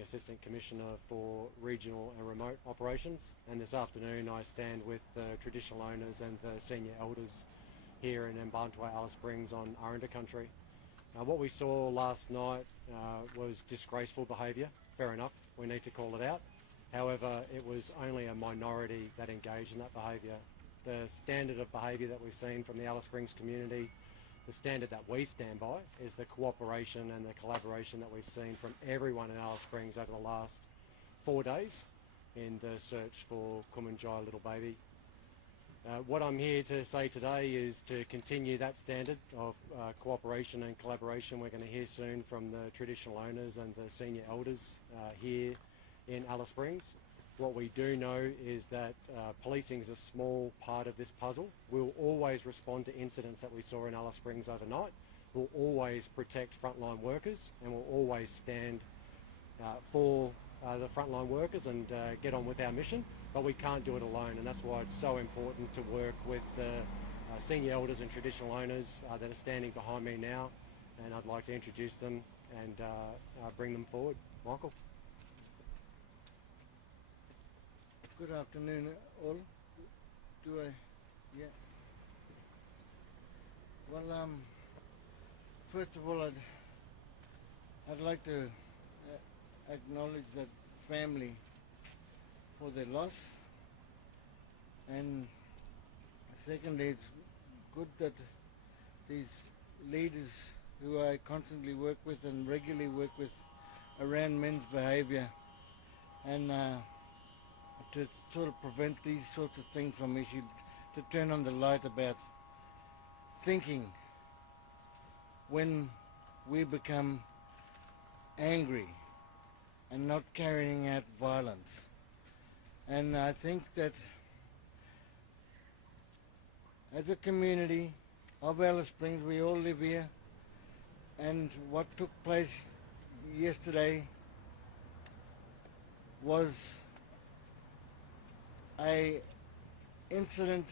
Assistant Commissioner for Regional and Remote Operations, and this afternoon I stand with the traditional owners and the senior elders here in Mbarntwe Alice Springs on Aranda country. What we saw last night was disgraceful behaviour. Fair enough, we need to call it out. However, it was only a minority that engaged in that behaviour. The standard of behaviour that we've seen from the Alice Springs community, the standard that we stand by, is the cooperation and the collaboration that we've seen from everyone in Alice Springs over the last 4 days in the search for Kumanjai little baby. What I'm here to say today is to continue that standard of cooperation and collaboration. We're going to hear soon from the traditional owners and the senior elders here in Alice Springs. What we do know is that policing is a small part of this puzzle. We'll always respond to incidents that we saw in Alice Springs overnight. We'll always protect frontline workers, and we'll always stand for the frontline workers and get on with our mission, but we can't do it alone, and that's why it's so important to work with the senior elders and traditional owners that are standing behind me now, and I'd like to introduce them and bring them forward. Michael. Good afternoon, all. Yeah. Well, first of all, I'd like to acknowledge that family for their loss, and secondly, it's good that these leaders who I constantly work with and regularly work with around men's behaviour and to sort of prevent these sorts of things from issue, to turn on the light about thinking when we become angry and not carrying out violence. And I think that as a community of Alice Springs, we all live here, and what took place yesterday was an incident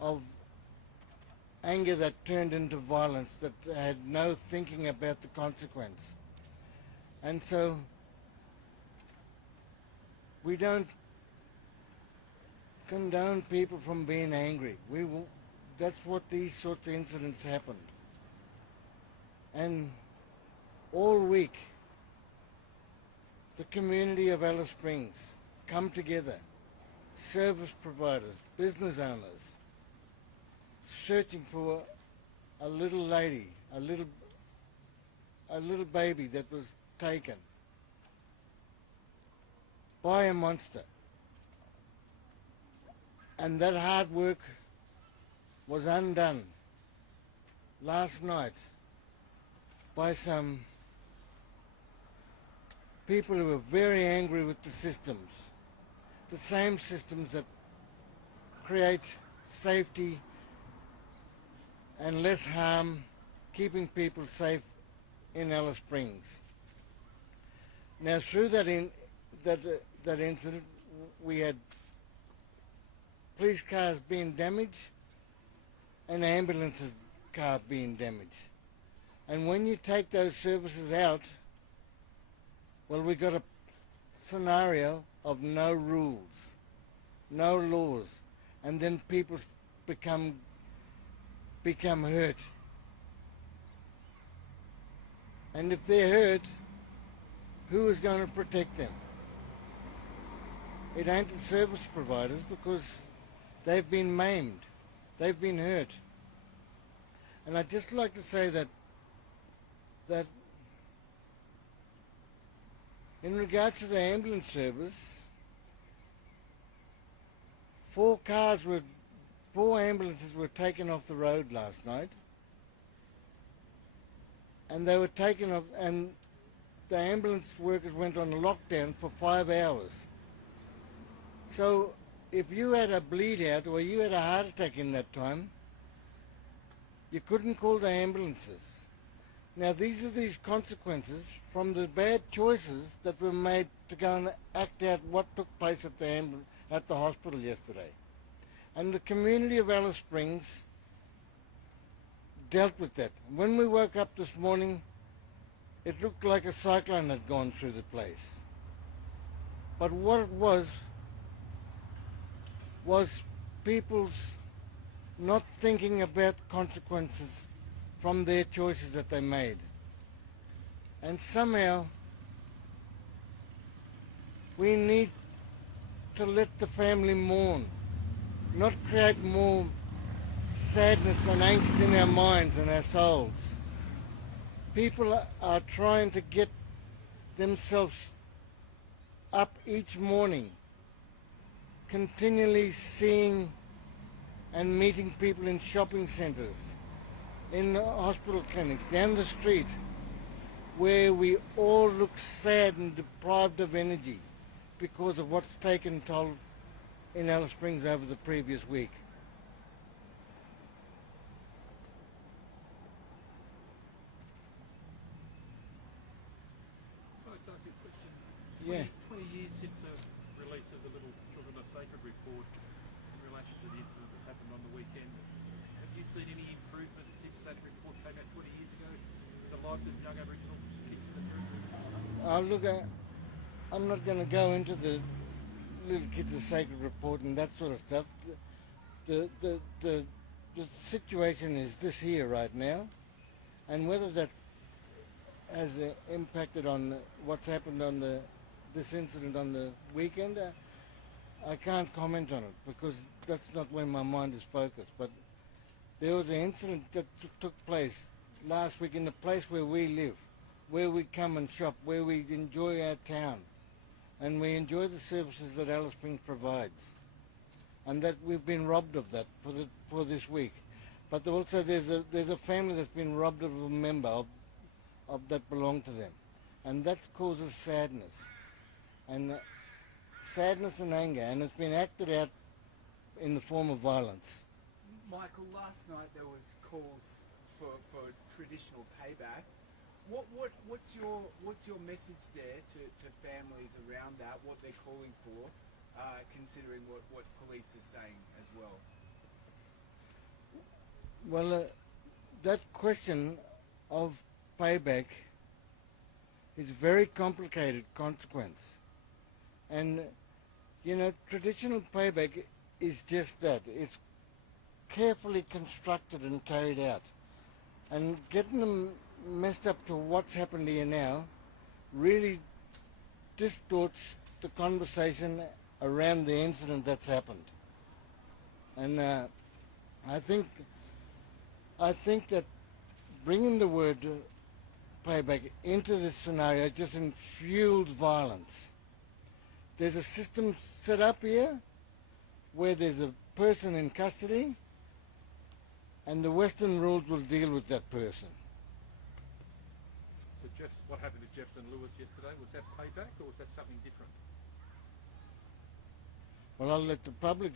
of anger that turned into violence, that had no thinking about the consequence. And so we don't condone people from being angry. That's what these sorts of incidents happened. And all week, the community of Alice Springs come together, service providers, business owners, searching for a little lady, a little baby that was taken by a monster. And that hard work was undone last night by some people who were very angry with the systems, the same systems that create safety and less harm, keeping people safe in Alice Springs. Now, through that incident, we had police cars being damaged and ambulances car being damaged. And when you take those services out, well, we got a scenario of no rules, no laws, and then people become hurt. And if they're hurt, who is going to protect them? It ain't the service providers, because they've been maimed, they've been hurt. And I'd just like to say that in regards to the ambulance service, 4 ambulances were taken off the road last night, and they were taken off, and the ambulance workers went on lockdown for 5 hours. So if you had a bleed out or you had a heart attack in that time, you couldn't call the ambulances. Now these are these consequences from the bad choices that were made to go and act out what took place at the hospital yesterday. And the community of Alice Springs dealt with that. When we woke up this morning, it looked like a cyclone had gone through the place. But what it was people's not thinking about consequences from their choices that they made. And somehow we need to let the family mourn, not create more sadness and angst in our minds and our souls. People are trying to get themselves up each morning, continually seeing and meeting people in shopping centres, in hospital clinics, down the street, where we all look sad and deprived of energy because of what's taken toll in Alice Springs over the previous week. Yeah. 20 years since the release of the Little Children Are Sacred report in relation to the incident that happened on the weekend. Have you seen any improvement since that report came out 20 years ago in the lives of young Aboriginal kids in the group? Look, I'm not going to go into the Little Kids Are Sacred report and that sort of stuff. The situation is this here right now, and whether that has impacted on what's happened on this incident on the weekend, I can't comment on it because that's not where my mind is focused. But there was an incident that took place last week in the place where we live, where we come and shop, where we enjoy our town, and we enjoy the services that Alice Springs provides, and that we've been robbed of that for this week. But also there's a family that's been robbed of a member of that belonged to them, and that causes sadness and anger, and it's been acted out in the form of violence. Michael, last night there was calls for traditional payback. What's your message there to families around that? What they're calling for, considering what police are saying as well? Well, that question of payback is a very complicated consequence, and you know, traditional payback is just that. It's carefully constructed and carried out, and getting them messed up to what's happened here now really distorts the conversation around the incident that's happened. And I think that bringing the word payback into this scenario just fuels violence. There's a system set up here where there's a person in custody, and the Western rules will deal with that person. So what happened to Jefferson Lewis yesterday, was that payback or was that something different? Well, I'll let the public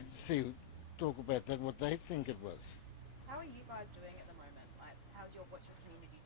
talk about that, what they think it was. How are you guys doing at the moment? Like, what's your community